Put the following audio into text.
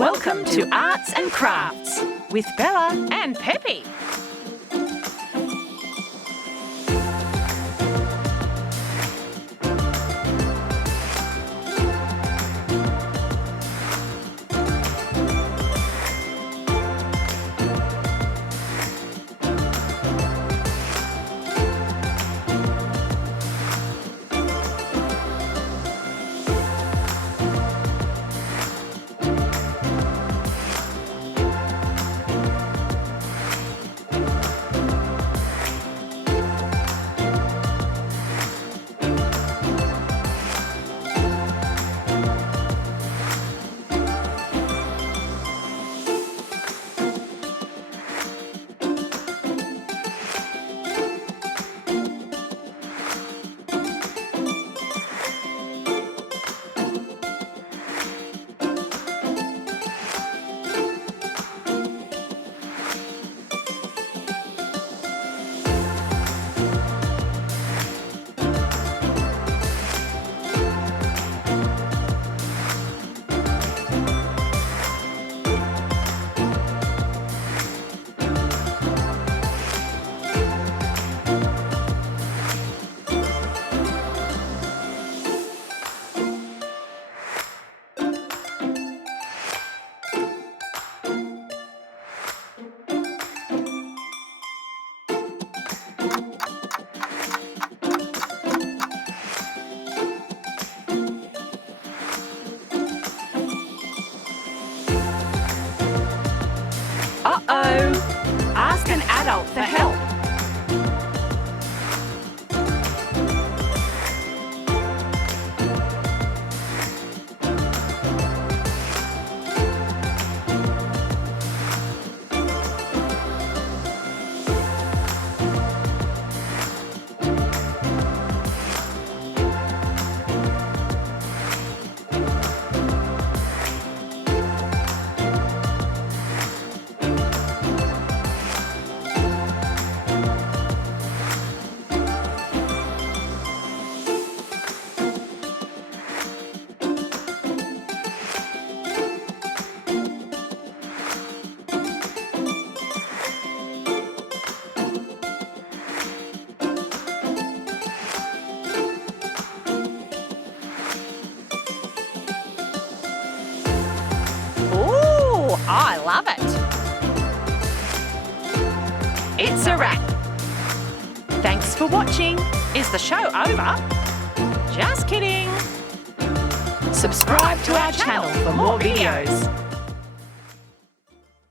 Welcome to Arts and Crafts with Bella and Peppy. Uh-oh! Ask an adult for help. I love it. It's a wrap. Thanks for watching. Is the show over? Just kidding. Subscribe to our channel for more videos.